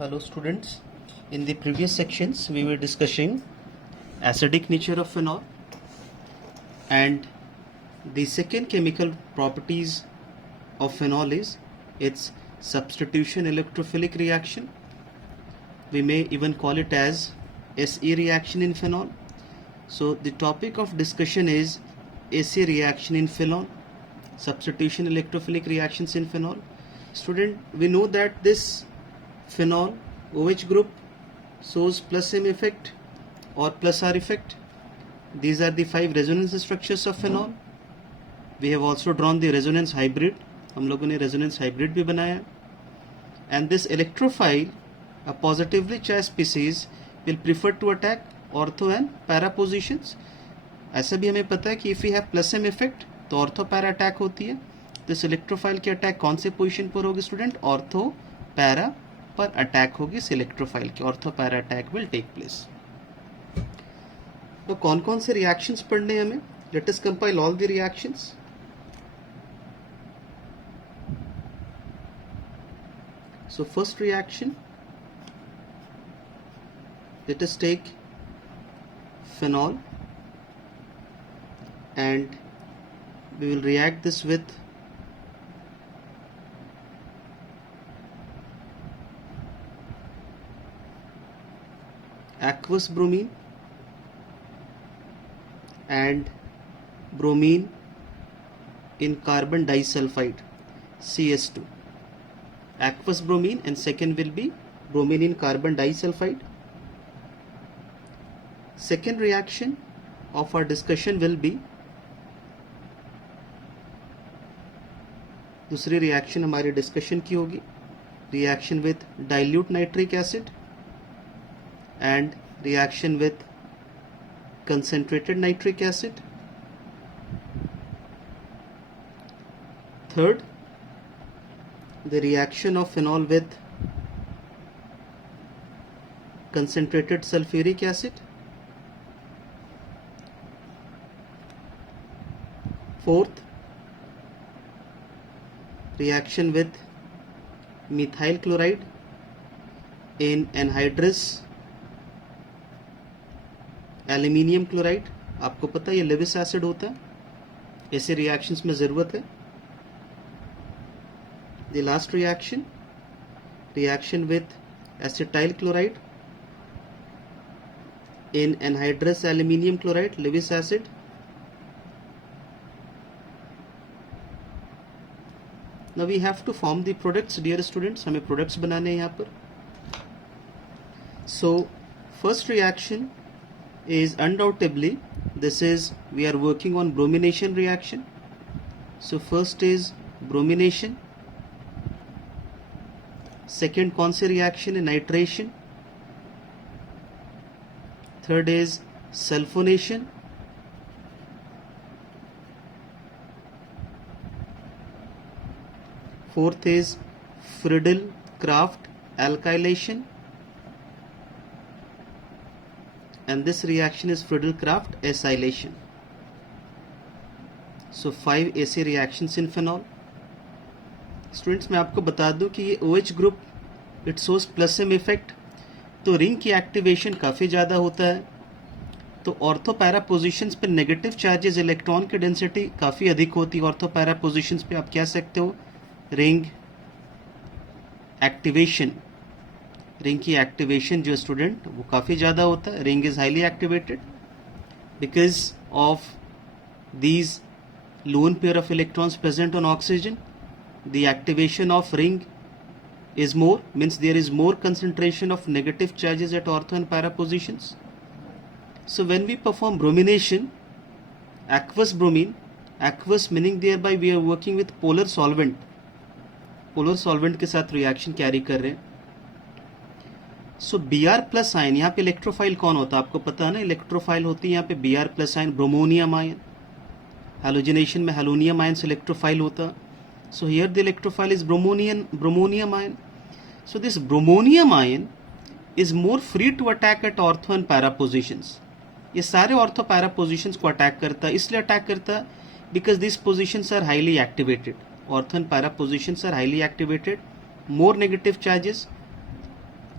Hello students, in the previous sections we were discussing acidic nature of phenol and the second chemical properties of phenol is its substitution electrophilic reaction. We may even call it as SE reaction in phenol. So the topic of discussion is SE reaction in phenol, substitution electrophilic reactions in phenol. Student, we know that this phenol OH group shows plus M effect or plus R effect. These are the 5 resonance structures of phenol. We have also drawn the resonance hybrid. हम लोगों ने resonance hybrid भी बनाया. And this electrophile, a positively charged species, will prefer to attack ortho and para positions. ऐसा भी हमें पता है कि if we have plus M effect तो ortho para attack होती है. तो इस electrophile की attack कौन से पोजीशन पर होगी स्टूडेंट? ortho para पर अटैक होगी इस इलेक्ट्रोफाइल की. Ortho para attack will take place. तो कौन कौन से रिएक्शंस पढ़ने हैं हमें? Let us compile all the reactions. So first reaction, let us take phenol and we will react this with aqueous bromine and bromine in carbon disulfide CS2. Aqueous bromine and second will be bromine in carbon disulfide. Second reaction of our discussion will be, दूसरी reaction हमारी discussion की होगी reaction with dilute nitric acid and reaction with concentrated nitric acid. Third, the reaction of phenol with concentrated sulfuric acid. Fourth, reaction with methyl chloride in anhydrous aluminium chloride. आपको पता है ये Lewis acid होता है, ऐसे reactions में ज़रूरत है. The last reaction, reaction with acetyl chloride in anhydrous aluminium chloride Lewis acid. Now we have to form the products. Dear students, हमें प्रोडक्ट्स बनाने हैं यहाँ पर. सो फर्स्ट रिएक्शन is undoubtedly, this is, we are working on bromination reaction. So first is bromination. Second कौन सी reaction है? Nitration. Third is sulfonation. Fourth is Friedel-Crafts alkylation. And this reaction is Friedel-Crafts acylation. So 5 ऐसे reactions in phenol. Students, मैं आपको बता दूं कि ये OH group it shows plus M effect, तो रिंग की एक्टिवेशन काफ़ी ज़्यादा होता है. तो ऑर्थो पैरा पोजिशंस पे नेगेटिव चार्जेस, इलेक्ट्रॉन की डेंसिटी काफ़ी अधिक होती है. ऑर्थो पैरा पोजिशंस पे आप कह सकते हो रिंग एक्टिवेशन, रिंग की एक्टिवेशन जो स्टूडेंट वो काफ़ी ज़्यादा होता है. Ring is highly activated because of these lone pair of electrons present on oxygen. The activation of ring is more, means there is more concentration of negative charges at ortho and para positions. So when we perform bromination, aqueous bromine, aqueous meaning thereby we are working with polar solvent, polar solvent के साथ reaction carry कर रहे हैं. So Br plus ion, यहाँ पे electrophile कौन होता है आपको पता है ना? इलेक्ट्रोफाइल होती है यहाँ पे Br plus ion, bromonium ion. Halogenation में हेलोनियम आयन से इलेक्ट्रोफाइल होता है. So here the electrophile is bromonium ion. So this bromonium ion is more free to attack at ortho and para positions. ये सारे ortho para positions को attack करता है. इसलिए अटैक करता है because these positions are highly activated. Ortho and para positions are highly activated. More negative charges.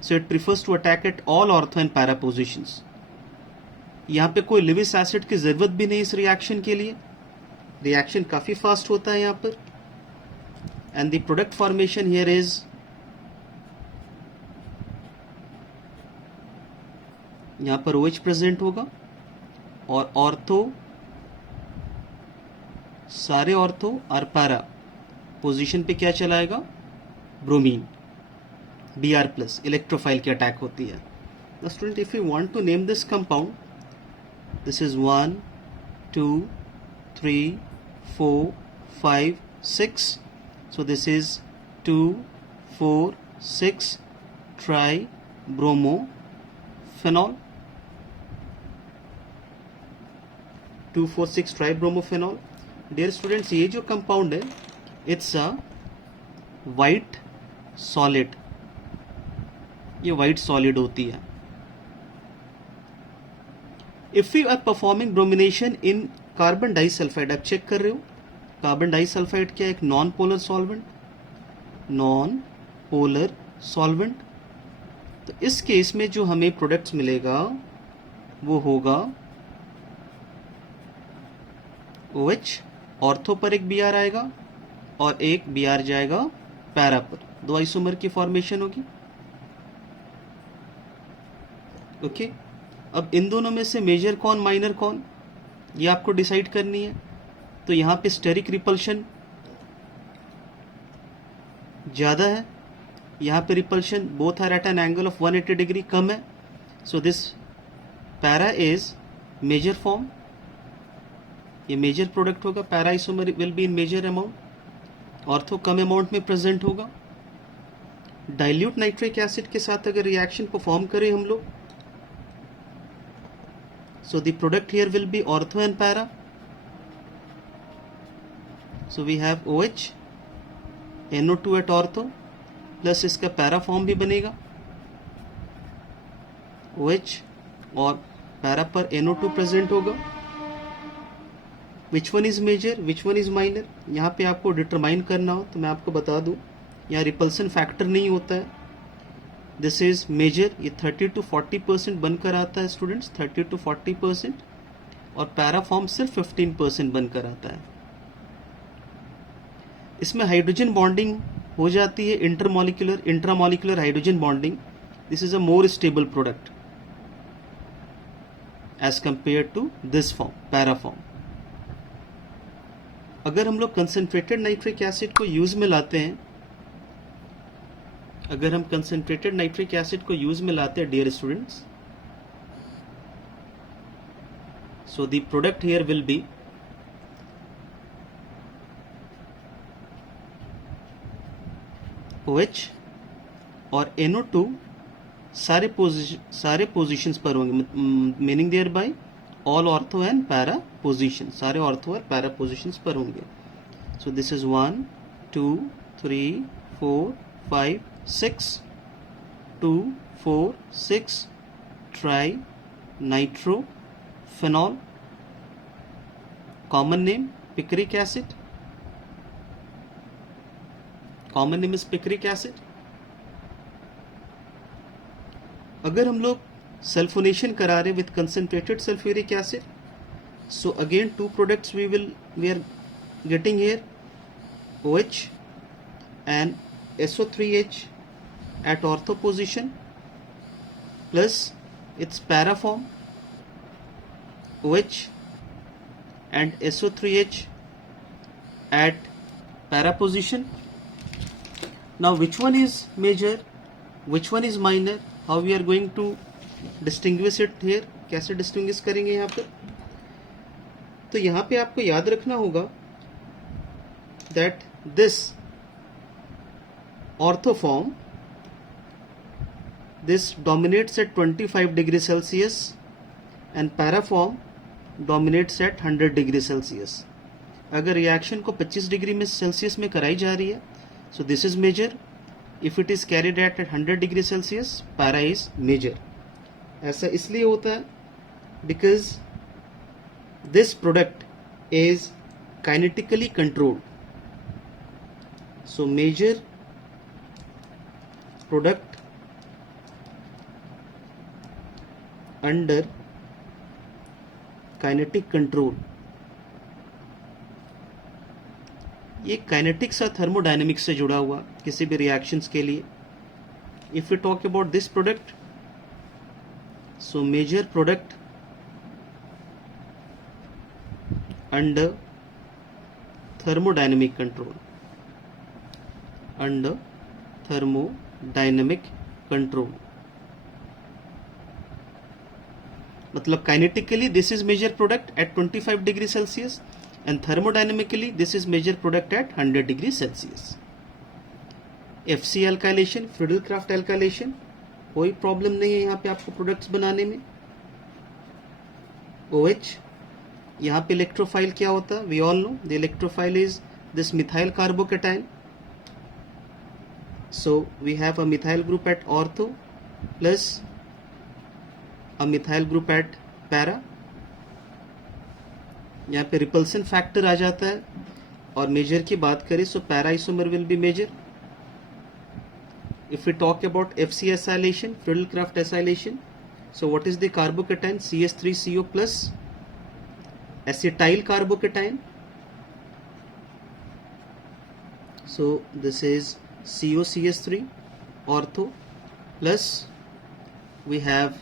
so it prefers to attack at all ortho and para positions. यहाँ पे कोई Lewis acid की जरूरत भी नहीं इस रिएक्शन के लिए, रिएक्शन काफी फास्ट होता है यहाँ पर, and the product formation here is यहाँ पर OH प्रेजेंट होगा और ऑर्थो, सारे ऑर्थो और पैरा पोजीशन पे क्या चलाएगा, ब्रोमीन, Br प्लस इलेक्ट्रोफाइल की अटैक होती है. The student if you want to name this compound, this is 1 2 3 4 5 6, so this is 2 4 6 tri bromo phenol, 2,4,6 tribromophenol. Dear students, ये जो कंपाउंड है इट्स अ वाइट सॉलिड, ये वाइट सॉलिड होती है. If you are performing bromination in carbon disulphide, आप check कर रहे हो कार्बन डाइसल्फाइड क्या, एक non polar solvent, non polar solvent. तो इस केस में जो हमें प्रोडक्ट्स मिलेगा वो होगा OH, ऑर्थो पर एक Br आएगा और एक Br जाएगा पैरा पर, दो आइसोमर की फॉर्मेशन होगी. ओके, अब इन दोनों में से मेजर कौन माइनर कौन, ये आपको डिसाइड करनी है. तो यहाँ पे स्टेरिक रिपल्शन ज़्यादा है, यहाँ पे repulsion both are at an angle of 180 degree कम है. So this para is major form, ये मेजर प्रोडक्ट होगा. Para isomer will be in major amount, ortho कम अमाउंट में प्रेजेंट होगा. डाइल्यूट नाइट्रिक एसिड के साथ अगर रिएक्शन परफॉर्म करें हम लोग, so the product here will be ortho and para. So we have OH, NO2 at ortho, plus इसका पैरा फॉर्म भी बनेगा, OH और पैरा पर NO2 प्रेजेंट होगा. Which one is major which one is minor, यहाँ पे आपको determine करना हो तो मैं आपको बता दूँ, यहाँ रिपल्सन फैक्टर नहीं होता है. दिस इज मेजर, ये 30 to 40% बनकर आता है स्टूडेंट्स, 30 to 40%, और पैरा फॉर्म सिर्फ 15% बनकर आता है. इसमें हाइड्रोजन बॉन्डिंग हो जाती है, intermolecular intramolecular hydrogen bonding. This is a more stable product as compare to this form, para form. अगर हम लोग कंसनट्रेटेड नाइट्रिक एसिड को यूज में लाते हैं, अगर हम कंसनट्रेटेड नाइट्रिक एसिड को यूज में लाते हैं dear students, so the product here will be OH और NO2 सारे पोजीशंस पर होंगे, meaning thereby all ortho and para position, सारे ऑर्थो और पैरा पोजीशंस पर होंगे. So this is 1 2 3 4 5 6 2 4 6 trinitrophenol, common name picric acid, common name is picric acid. अगर हम लोग सल्फोनेशन करा रहे with concentrated sulphuric acid, so again two products we are getting here, OH and SO3H at ortho position plus its para form, OH and SO3H at para position. Now which one is major, which one is minor, how we are going to distinguish it here, कैसे distinguish करेंगे यहाँ पर. तो यहाँ पे आपको याद रखना होगा that this orthoform, this dominates at 25 degrees Celsius and paraform dominates at 100 degrees Celsius. अगर रिएक्शन को 25 डिग्री में सेल्सियस में कराई जा रही है, so this is major. If it is carried at 100 degrees Celsius, para is major. ऐसा इसलिए होता है because this product is kinetically controlled. So major product under kinetic control. ये काइनेटिक्स और थर्मोडायनेमिक्स से जुड़ा हुआ किसी भी रिएक्शंस के लिए। If you talk about this product, so major product under thermodynamic control, under thermodynamic control, मतलब kinetically this is major product at 25 degree Celsius and thermodynamically this is major product at 100 degree Celsius. FC alkylation, Friedel Crafts alkylation, कोई problem नहीं है यहाँ पे आपको products बनाने में। OH, यहाँ पे इलेक्ट्रोफाइल क्या होता है? We all know the electrophile is this methyl carbocation. So we have a methyl group at ortho plus a methyl group at para. यहाँ पे रिपल्सन फैक्टर आ जाता है और मेजर की बात करें so para isomer will be major. If we talk about FC acylation, Friedel Crafts acylation, so what is the carbocation? CH3CO plus acetyl carbocation. So this is COCH3 ortho plus we have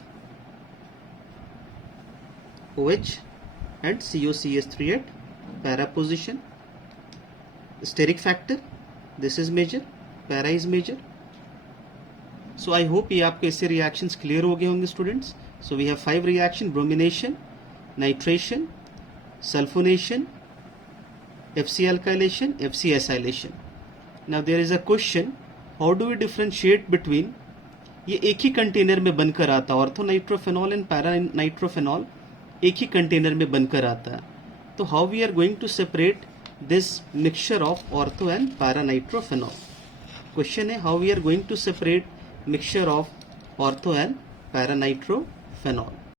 OH and COCH3 at para position. Steric factor, this is major, para is major. So I hope ये आपके इससे reactions clear हो गए होंगे students. So we have 5 reaction: bromination, nitration, sulfonation, FC alkylation, FC acylation. Now there is a question, how do we differentiate between, ये एक ही container में बनकर आता है, ortho nitrophenol and para nitrophenol एक ही कंटेनर में बनकर आता है, तो how we are going to separate this mixture of ortho and para nitrophenol? Question है, how we are going to separate mixture of ortho and para नाइट्रोफेनॉल?